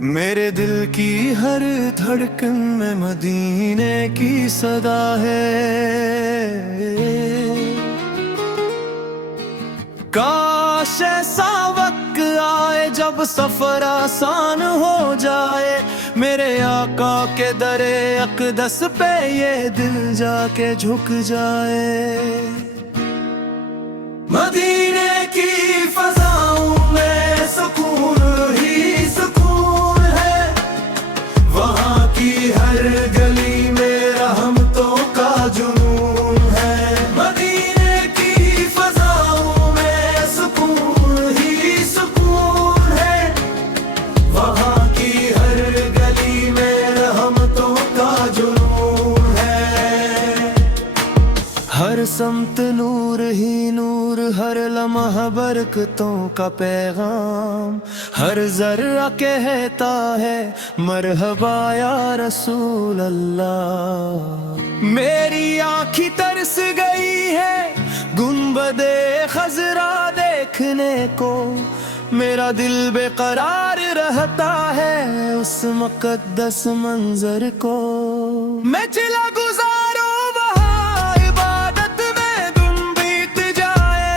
मेरे दिल की हर धड़कन में मदीने की सदा है। काश ऐसा वक्त आए जब सफर आसान हो जाए, मेरे आका के दरे अक़दस पे ये दिल जाके झुक जाए। मदीने की फज़ाओं में सुकून ही सुकून है, वहाँ की हर गली में रहमतों का जुनून है। मदीने की फज़ाओं में सुकून ही सुकून है, वहाँ की हर गली में रहमतों का जुनून है। हर समत नूर ही नूर, हर लम्हा बरकतों का पैगाम, हर जर्रा कहता है मरहबा या रसूल अल्लाह। मेरी आँखी तरस गई है गुंबदे खजरा देखने को, मेरा दिल बेकरार रहता है उस मुकद्दस मंजर को। मैं चिला गुजारूं वहाँ इबादत में दिन बीत जाए,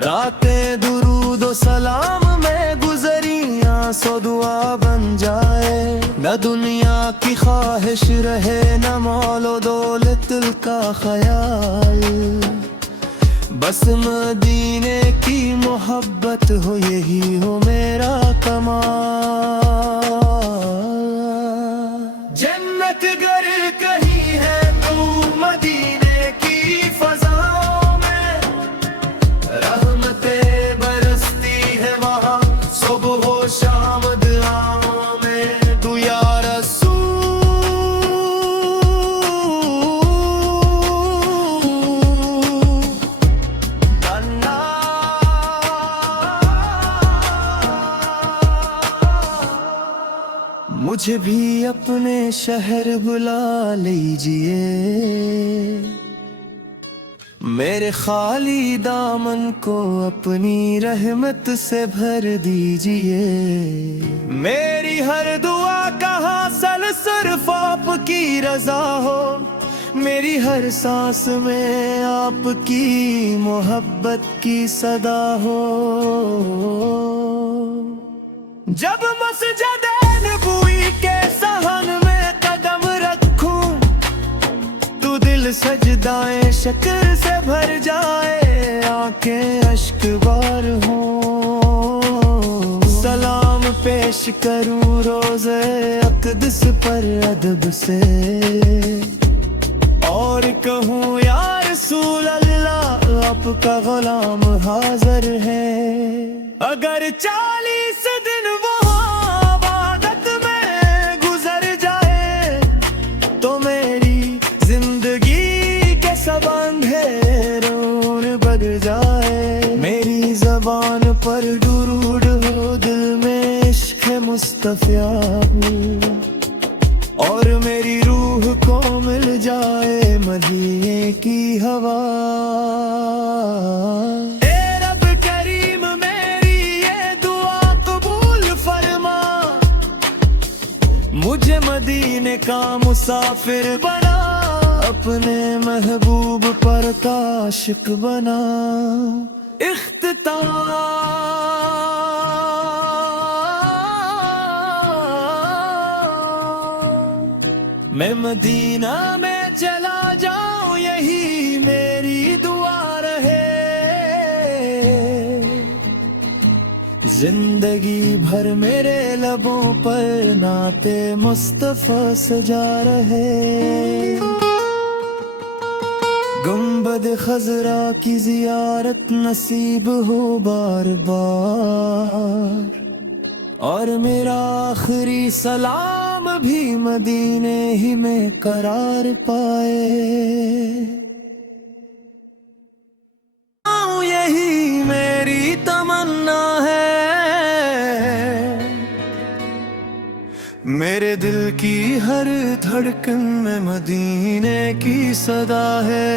रातें दुरूद सलाम में गुजरियां सो दुआ बन जाए। न दुनिया की ख्वाहिश रहे न मौलो दौलत का ख्याल, बस मदीने की मोहब्बत हो यही हो मेरा कमाल। जन्नत गर कहीं है तू मदीने की फज़ाओं में, रहमतें बरसती है वहाँ सुबह व शाम दुआओं में। तू या रसूल मुझे भी अपने शहर बुला लीजिए, मेरे खाली दामन को अपनी रहमत से भर दीजिए। मेरी हर दुआ का हासिल सिर्फ आपकी रजा हो, मेरी हर सांस में आपकी मोहब्बत की सदा हो। जब मस्जिद नबवी के सहन में कदम रखूं, तू दिल सजदाएं शक्र से भर जाए, आंखें अश्क बार हो। सलाम पेश करूं रोज़े अक़दस पर अदब से, और कहूं या रसूल अल्लाह आपका गुलाम हाज़िर है। अगर 40 दिन वहाँ इबादत में गुजर जाए, तो मेरी जिंदगी के सब अंधेरों बढ़ जाए। मेरी ज़बान पर दुरूद हो, दिल में इश्क़ मुस्तफ़ा, और मेरी रूह को मिल जाए मदीने की हवा। मुझे मदीने का मुसाफिर बना, अपने महबूब पर आशिक बना। इख्तिताम मैं मदीना में चला जाऊं, यही मेरी दुआ रहे। जिंदगी भर मेरे लबों पर नाते मुस्तफा सजा रहे। गुंबद खजरा की जियारत नसीब हो बार बार, और मेरा आखिरी सलाम भी मदीने ही में करार पाए। यही मेरी तमन्ना है, मेरे दिल की हर धड़कन में मदीने की सदा है।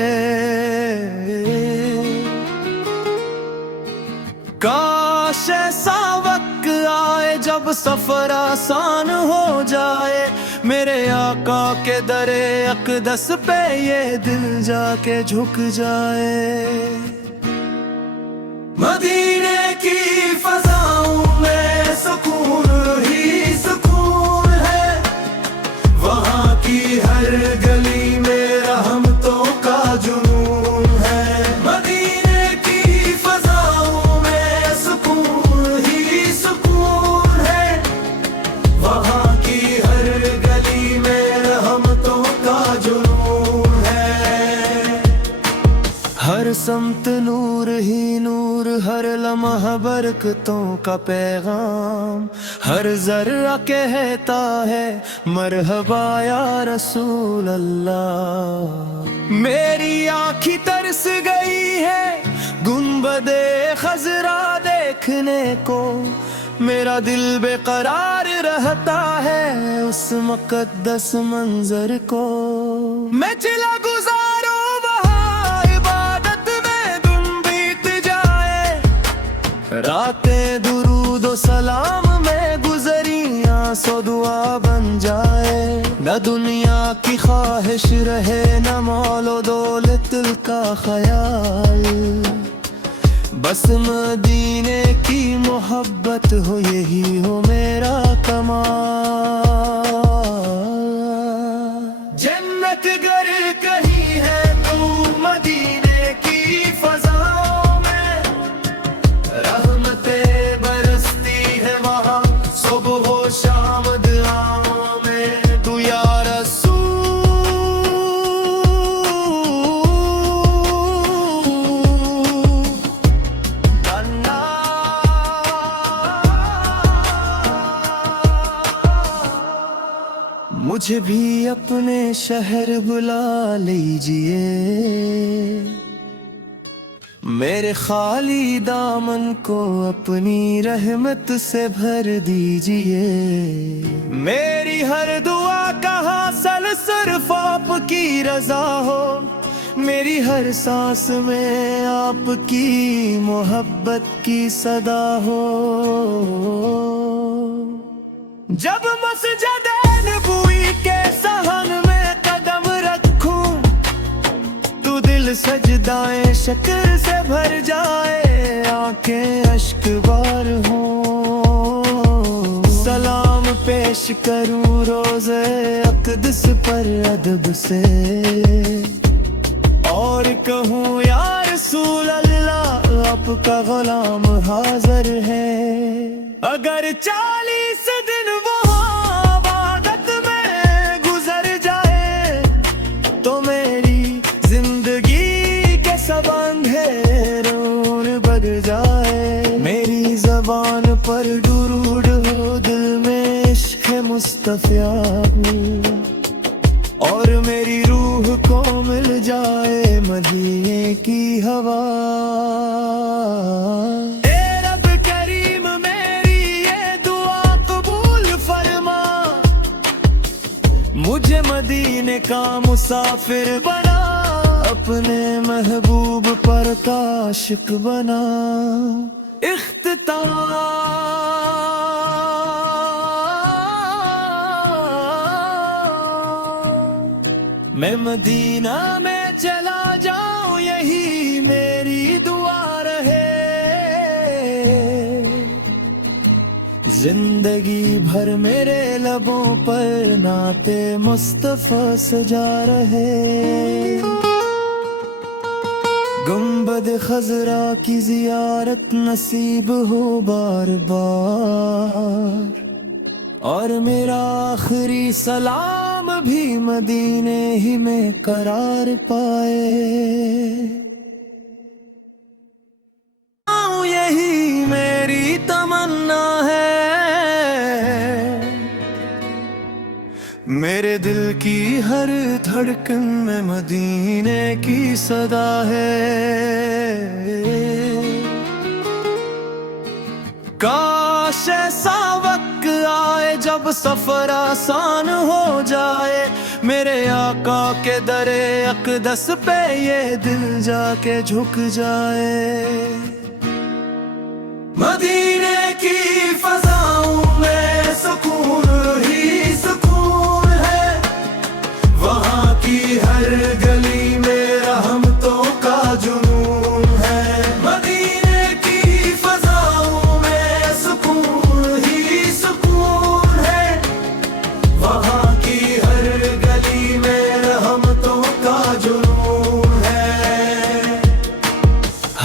काश ऐसा वक्त आए जब जब सफर आसान हो जाए, मेरे आका के दरे अक़दस पे ये दिल जाके झुक जाए। मदीने की फज़ाओं में सुकून ही सुकून है, वहाँ की हर गली में रहमतों का जुनून है। मदीने की फज़ाओं में सुकून ही सुकून है, वहाँ की हर गली में रहमतों का जुनून है। हर समत नूर ही नूर, हर लम्हा बरकतों का पैगाम, हर जर्रा कहता है मरहबा या रसूल अल्लाह। मेरी आँखी तरस गई है गुंबदे खजरा देखने को, मेरा दिल बेकरार रहता है उस मुक़द्दस मंजर को। मैं चला गुजारूं वहाँ इबादत में दिन बीत जाए, रातें दुरूद सलाम में गुजरियां सो दुआ बन जाए। न दुनिया की ख्वाहिश रहे न मौलो दौलत का ख्याल, बस मदीने की मोहब्बत हो यही हो मेरा कमाल। जन्नत गर कहीं है तू मदीने की फज़ाओं में, रहमतें बरसती है वहाँ सुबह हो शाम दुआओं में। तू या रसूल मुझे भी अपने शहर बुला लीजिए, मेरे खाली दामन को अपनी रहमत से भर दीजिए। मेरी हर दुआ का हासिल सिर्फ आपकी रजा हो, मेरी हर सांस में आपकी मोहब्बत की सदा हो। जब मस्जिद नबवी के सहन में कदम रखूं, तू दिल सजदाएं शक्र से भर जाए, आंखें अश्क बार हो। सलाम पेश करूं रोज़े अक़दस पर अदब से, और कहूं या रसूल अल्लाह आपका गुलाम हाज़िर है। अगर 40 दिन वहाँ इबादत में गुजर जाए, तो मेरी जिंदगी के सब अंधेरों बढ़ जाए। मेरी ज़बान पर दुरूद हो, दिल में इश्क़ मुस्तफ़ा, और मेरी रूह को मिल जाए मदीने की हवा। मुझे मदीने का मुसाफिर बना, अपने महबूब पर का आशिक बना। इख्तिताम मैं मदीना में चला जाऊं, यही मेरी दुआ रहे। जिंदगी भर मेरे लबों पर नाते मुस्तफा सजा रहे। गुंबद खजरा की जियारत नसीब हो बार बार, और मेरा आखिरी सलाम भी मदीने ही में करार पाए। यही मेरी तमन्ना है, मेरे दिल की हर धड़कन में मदीने की सदा है। काश ऐसा वक्त आए जब सफर आसान हो जाए, मेरे आका के दरे अक़दस पे ये दिल जाके झुक जाए। मदीने की फज़ाओं में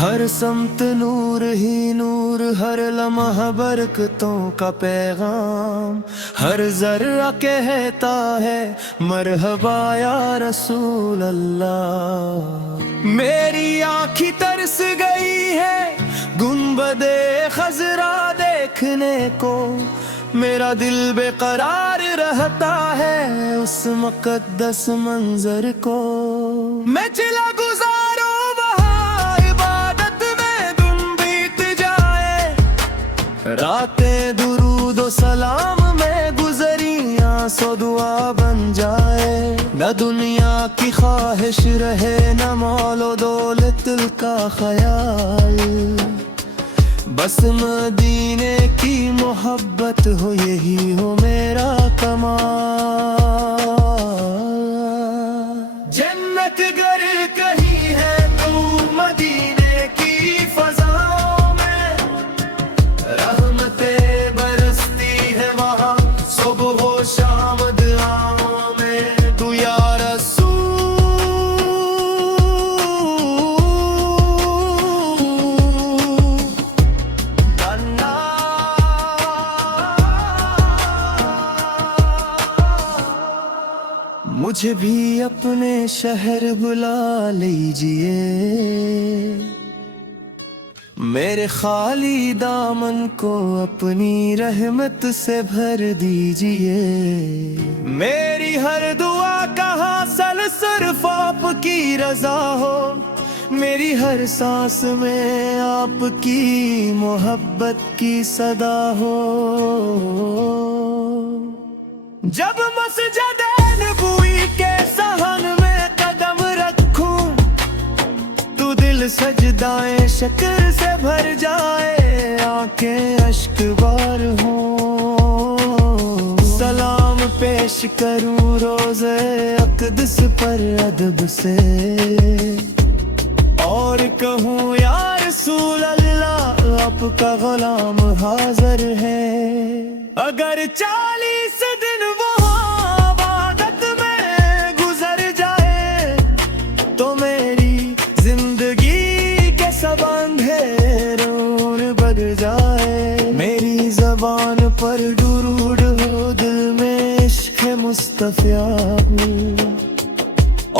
हर समत नूर ही नूर, हर लम्हा बरकतों का पैगाम, हर जर्रा कहता है मरहबा या रसूल अल्लाह। मेरी आँखी तरस गई है गुंबदे खजरा देखने को, मेरा दिल बेकरार रहता है उस मुकद्दस मंजर को। मैं चला गुजारूं वहाँ इबादत में दिन बीत जाए, रातें दुरूद सलाम में गुजरियां सो दुआ बन जाए। न दुनिया की ख्वाहिश रहे न मौलो दौलत का ख्याल, बस मदीने की मोहब्बत हो यही हो मेरा कमाल। जन्नत गर कहीं है तू मदीने की फज़ाओं में, रहमतें बरसती है वहाँ सुबह हो शाम दुआओं में। तू या रसूल मुझे भी अपने शहर बुला लीजिए, मेरे खाली दामन को अपनी रहमत से भर दीजिए। मेरी हर दुआ का हासिल सिर्फ आपकी रजा हो, मेरी हर सांस में आपकी मोहब्बत की सदा हो। जब मस्जिद नबवी के सहन में कदम रखूं, तू दिल सजदाएं शक्र से भर जाए, आंखें अश्क बार हो। सलाम पेश करूं रोज़े अक़दस पर अदब से, और कहूं या रसूल अल्लाह आपका गुलाम हाज़िर है। अगर 40 दिन वहाँ इबादत में गुजर जाए, तो मेरी जिंदगी के सब अंधेरों बढ़ जाए। मेरी ज़बान पर दुरूद हो, दिल में इश्क़ मुस्तफ़ा,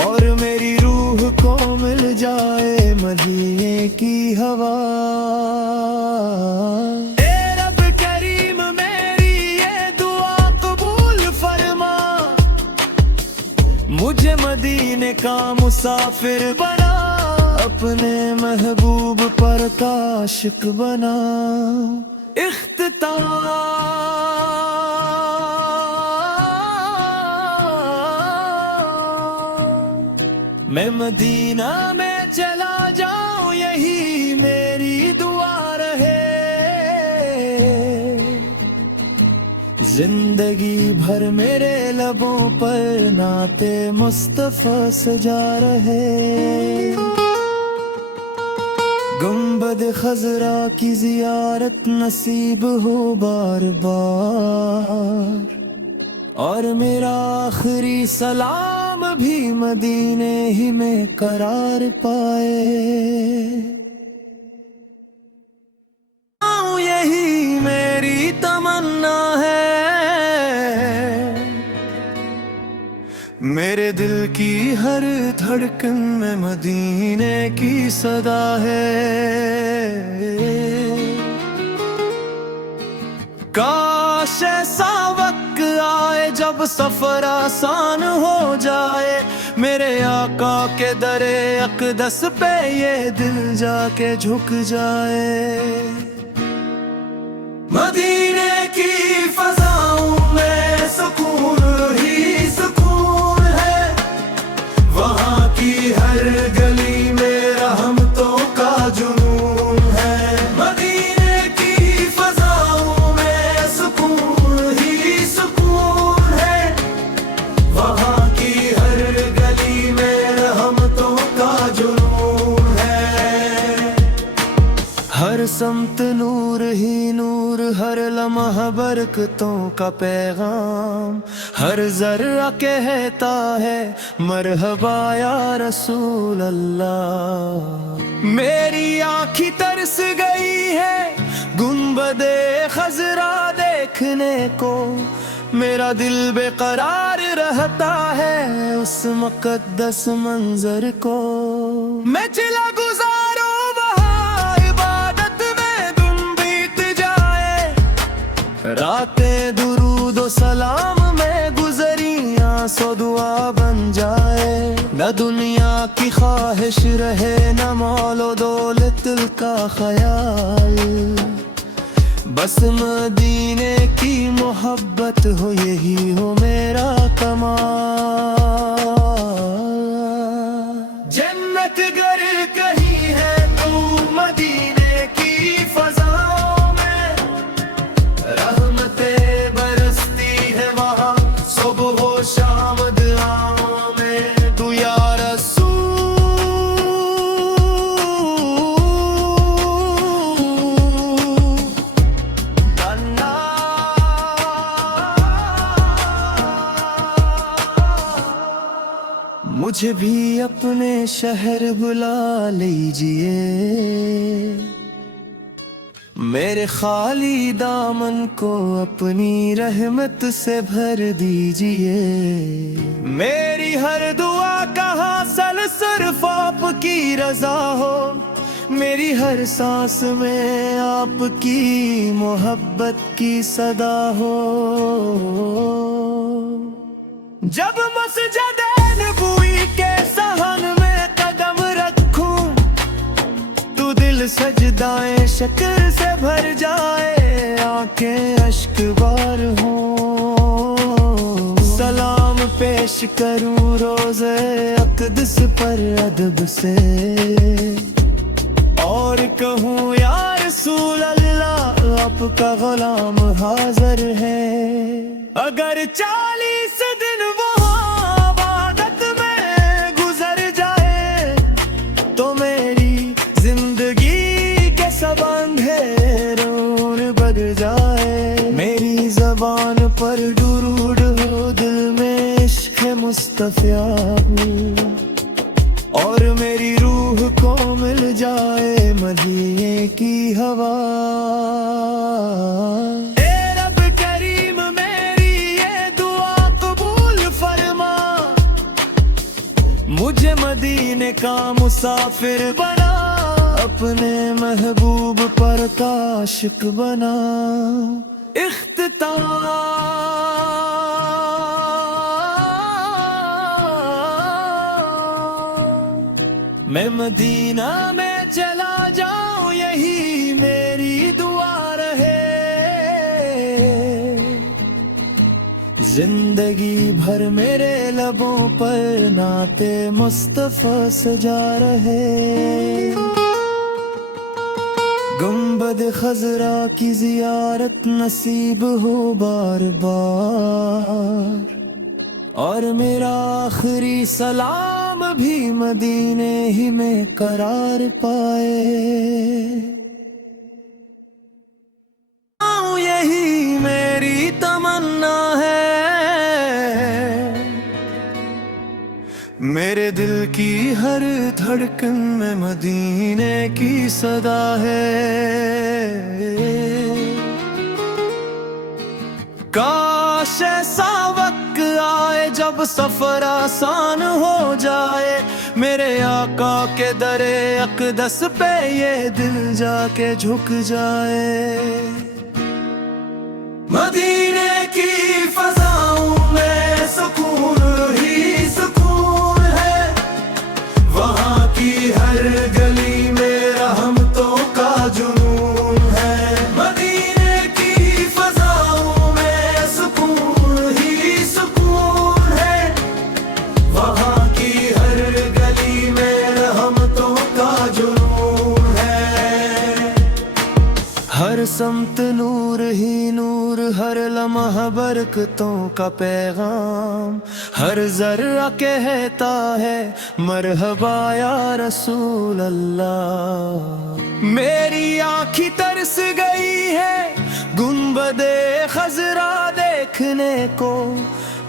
और मेरी रूह को मिल जाए मदीने की हवा। मुझे मदीने का मुसाफिर बना, अपने महबूब पर का आशिक बना। इख्तिताम मैं मदीना में चला जाऊं, यही मेरी दुआ रहे। जिंदगी भर मेरे लबों पर नाते मुस्तफा सजा रहे। गुंबद खजरा की जियारत नसीब हो बार बार, और मेरा आखिरी सलाम भी मदीने ही में करार पाए। यही मेरी तमन्ना है, मेरे दिल की हर धड़कन में मदीने की सदा है। काश ऐसा वक्त आए जब सफर आसान हो जाए, मेरे आका के दरे अक़दस पे ये दिल जाके झुक जाए। मदीने की फज़ाओं में सुकून ही सुकून है, वहाँ की हर गली में रहमतों का जुनून है। मदीने की फज़ाओं में सुकून ही सुकून है, वहाँ की हर गली में रहमतों का जुनून है। हर समत नूर ही नूर, हर लम्हा बरकतों का पैगाम, हर जर्रा कहता है मरहबा या रसूल अल्लाह। मेरी आँखी तरस गई है गुंबदे खजरा देखने को। मेरा दिल बेकरार रहता है उस मुकद्दस मंजर को। मैं चला गुजारो वहाँ इबादत में दिन बीत जाए, रातें दुरूद व सलाम में गुजरियां सो दुआ बन जाए। न दुनिया की ख्वाहिश रहे न मौलो दौलत का ख्याल, बस मदीने की मोहब्बत हो यही हो मेरा कमाल। जन्नत गर कहीं है तू मदीने की फज़ाओं में, रहमतें बरसती है वहाँ सुबह हो शाम दुआओं में। तू या रसूल मुझे भी अपने शहर बुला लीजिए, मेरे खाली दामन को अपनी रहमत से भर दीजिए। मेरी हर दुआ का हासिल सिर्फ आपकी रजा हो, मेरी हर सांस में आपकी मोहब्बत की सदा हो। जब मस्जिद नबवी के सहन में कदम रखूं, तू दिल सजदाएं शक्र से भर जाए, आंखें अश्क बार हो। सलाम पेश करूं रोज़े अक़दस पर अदब से, और कहूं या रसूल अल्लाह आपका गुलाम हाज़िर है। अगर 40 दिन इबादत में गुजर जाए, तो मेरी जिंदगी के सब अंधेरों बढ़ जाए। मेरी ज़बान पर दुरूद हो, दिल में इश्क़ मुस्तफ़ा, और मेरी रूह को मिल जाए मदीने की हवा। मुझे मदीने का मुसाफिर बना, अपने महबूब पर का आशिक बना। इख्तिताम मैं मदीना में चला जाऊं, यही मेरी दुआ रहे। जिंदगी भर मेरे लबों पर नाते मुस्तफा सजा रहे। गुंबद खजरा की जियारत नसीब हो बार बार, और मेरा आखिरी सलाम भी मदीने ही में करार पाए। यही मेरी तमन्ना है, मेरे दिल की हर धड़कन में मदीने की सदा है। काश ऐसा वक्त आए जब सफर आसान हो जाए, मेरे आका के दरे अक़दस पे ये दिल जाके झुक जाए। मदीने की फज़ाओं में सुकून ही सुकून है, वहाँ की हर गली में रहमतों का जुनून है। मदीने की फज़ाओं में सुकून ही सुकून है, वहाँ की हर गली में रहमतों का जुनून है। हर समत नूर ही नूर, हर लम्हा बरकतों का पैगाम, हर जर्रा कहता है मरहबा या रसूल अल्लाह। मेरी आँखी तरस गई है गुंबदे खजरा देखने को,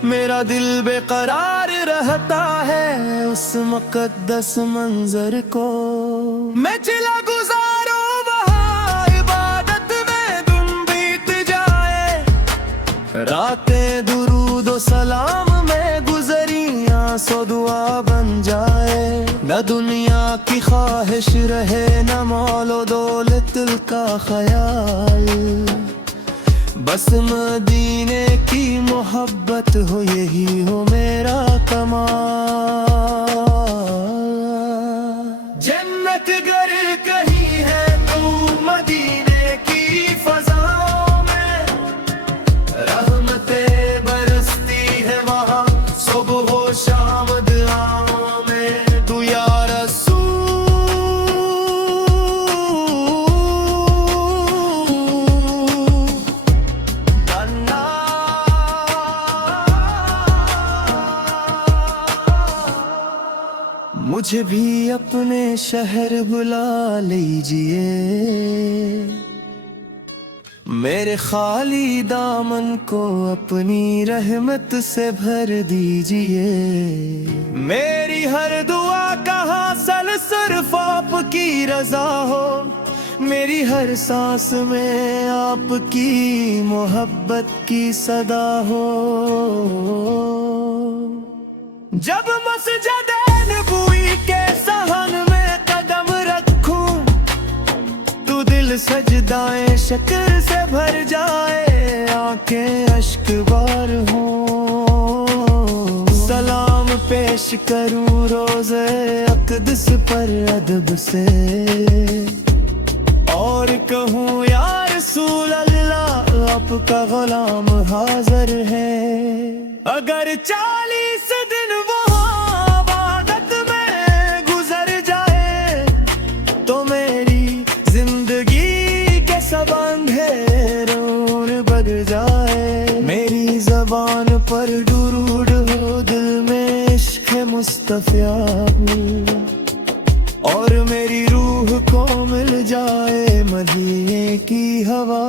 मेरा दिल बेकरार रहता है उस मुकद्दस मंजर को। मैं चला गुजार रातें दुरूदो सलाम में गुजरियां सो दुआ बन जाए। न दुनिया की ख्वाहिश रहे न मौलो दौलत का ख्याल, बस मदीने की मोहब्बत हो यही हो मेरा कमाल। जन्नत गर कहीं है तू मदीने की फजाओं में, रहमतें बरसती है वहाँ सुबह हो शाम दुआओं में। तू या रसूल मुझे भी अपने शहर बुला लीजिए, मेरे खाली दामन को अपनी रहमत से भर दीजिए। मेरी हर दुआ का हासिल सिर्फ आपकी रजा हो, मेरी हर सांस में आपकी मोहब्बत की सदा हो। जब मस्जिद नबवी के सहन में कदम रखूं, तू दिल सजदाएं शक्र से भर जाए, आंखें अश्क बार हो। सलाम पेश करूं रोज़े अक़दस पर अदब से, और कहूं या रसूल अल्लाह आपका गुलाम हाज़िर है। अगर 40 दिन वहाँ इबादत में गुजर जाए, तो मेरी जिंदगी के सब अंधेरों बढ़ जाए। मेरी ज़बान पर दुरूद हो, दिल में इश्क़ मुस्तफ़ा, और मेरी रूह को मिल जाए मदीने की हवा।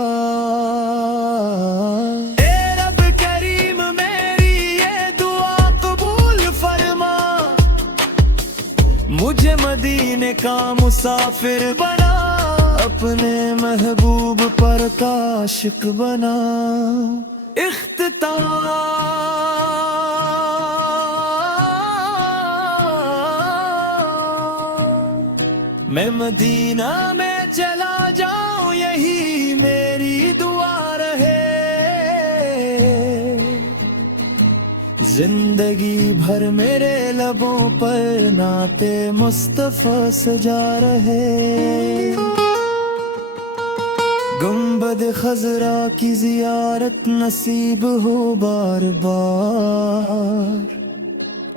मुझे मदीने का मुसाफिर बना, अपने महबूब पर का आशिक बना। इख्तिताम मैं मदीना में चला जाऊं, यही मेरी दुआ रहे। जिंदगी भर मेरे लबों पर नाते मुस्तफा सजा रहे। गुंबद खजरा की जियारत नसीब हो बार बार,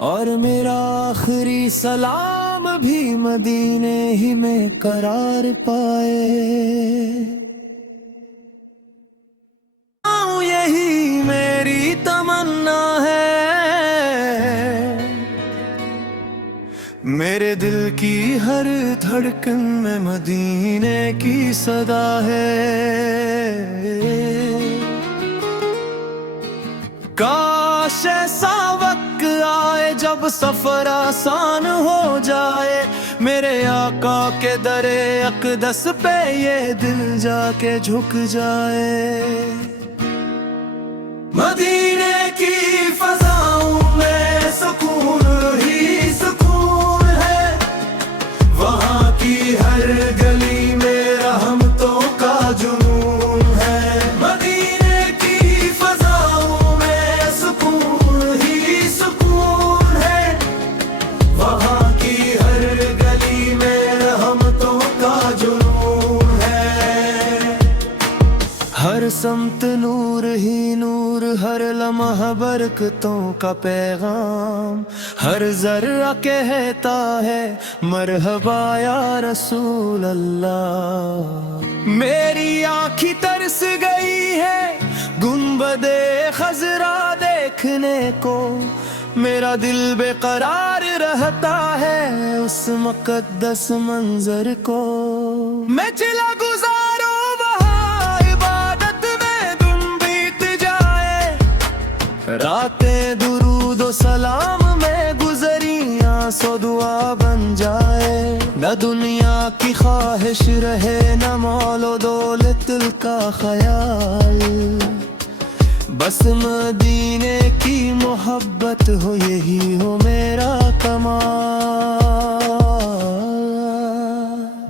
और मेरा आखिरी सलाम भी मदीने ही में करार पाए। यही मेरी तमन्ना है, मेरे दिल की हर धड़कन में मदीने की सदा है। काश ऐसा वक्त आए जब सफर आसान हो जाए, मेरे आका के दरे अक़दस पे ये दिल जाके झुक जाए। मदीने की फजाओं में सुकून ही सुकून है, वहाँ की हर गली में रहमतों का जुनून है। मदीने की फजाओं में सुकून ही सुकून है, वहाँ की हर गली में रहमतों का जुनून है। हर समत नूर ही नूर, हर लम्हा बरकतों का पैगाम, हर जर्रा कहता है मरहबा या रसूल अल्लाह। मेरी आँखी तरस गई है गुंबदे खजरा देखने को, मेरा दिल बेकरार रहता है उस मुकद्दस मंजर को। मैं चला गुजारूं वहाँ इबादत में दिन बीत जाए, रातें दुरूदो सलाम में गुजरियां सो दुआ बन जाए। न दुनिया की ख्वाहिश रहे न मौलो दौलत का ख्याल, बस मदीने की मोहब्बत हो, यही हो मेरा कमाल।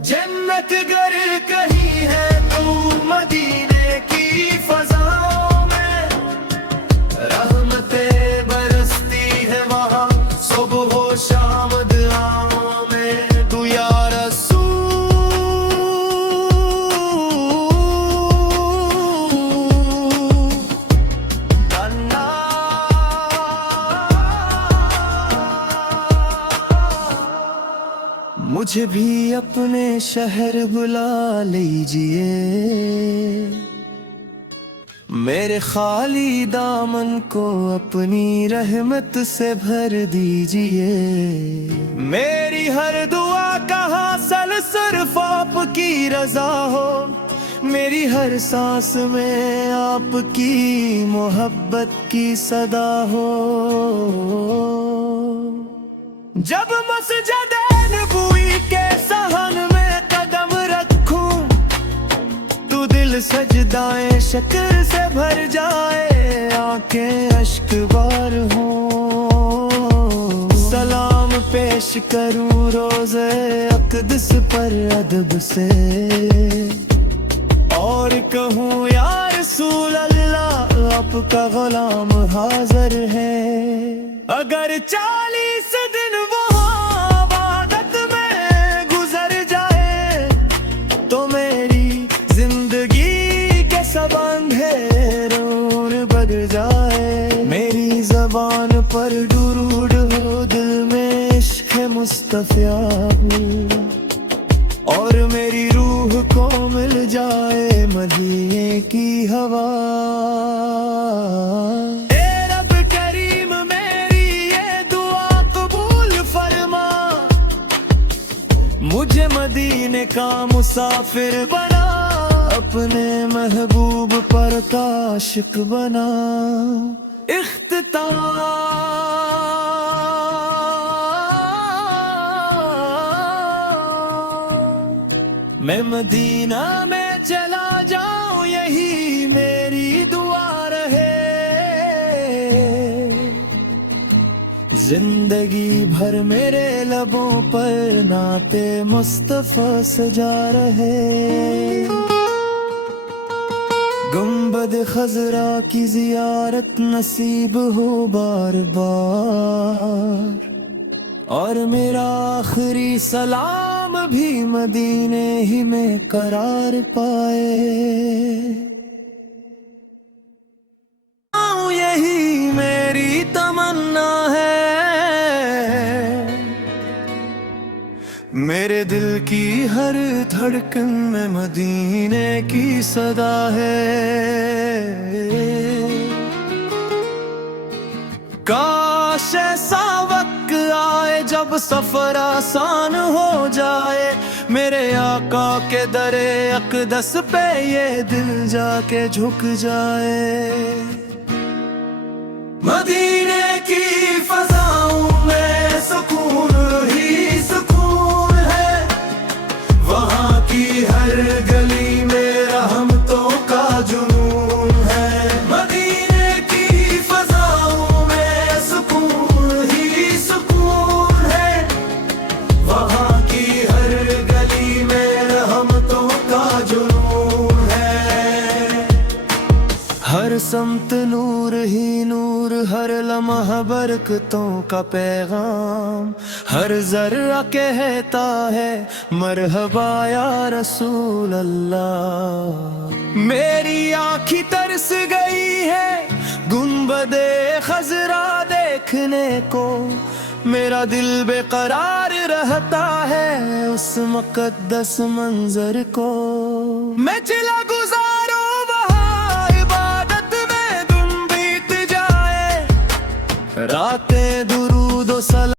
जन्नत गर कहीं है तू मदीने की फज़ाओं में, रहमतें बरसती है वहाँ सुबह हो शाम दुआओं में। तू या मुझे भी अपने शहर बुला लीजिए, मेरे खाली दामन को अपनी रहमत से भर दीजिए। मेरी हर दुआ का हासिल सिर्फ आपकी रजा हो, मेरी हर सांस में आपकी मोहब्बत की सदा हो। जब मस्जिद नबवी के सहन में कदम रखूं, तू दिल सजदाएं शक्र से भर जाए, आंखें अश्क बार हो। सलाम पेश करूं रोज़े अक़दस पर अदब से, और कहूं या रसूल अल्लाह आपका गुलाम हाज़िर है। अगर 40 दिन वहाँ इबादत में गुजर जाए, तो मेरी जिंदगी के सब अंधेरों बढ़ जाए। मेरी ज़बान पर दुरूद हो, दिल में इश्क़ मुस्तफ़ा हो, और मेरी रूह को मिल जाए मदीने की हवा। मुझे मदीने का मुसाफिर बना, अपने महबूब पर का आशिक बना। इख्तिताम मैं मदीना में चला जाऊं, यही मेरी दुआ रहे। जिंदगी भर मेरे लबों पर नाते मुस्तफा सजा रहे। गुंबद खजरा की जियारत नसीब हो बार बार, और मेरा आखिरी सलाम भी मदीने ही में करार पाए। यही मेरी तमन्ना है, मेरे दिल की हर धड़कन में मदीने की सदा है। काश ऐसा वक्त आए जब सफर आसान हो जाए, मेरे आका के दरे अक़दस पे ये दिल जाके झुक जाए। मदीने की फज़ाओं में सुकून ही सुकून है, वहाँ की हर गली में रहमतों का जुनून है। मदीने की फज़ाओं में सुकून ही सुकून है, वहाँ की हर गली में रहमतों का जुनून है। हर समत नूर ही नूर, हर लम्हा बरकतों का पैगाम, हर जर्रा कहता है मरहबा या रसूल अल्लाह। मेरी आँखी तरस गई है गुंबदे खजरा देखने को, मेरा दिल बेकरार रहता है उस मुक़द्दस मंजर को। मैं चला गुजारूं वहाँ इबादत में दिन बीत जाए, रातें दुरूद और सलाम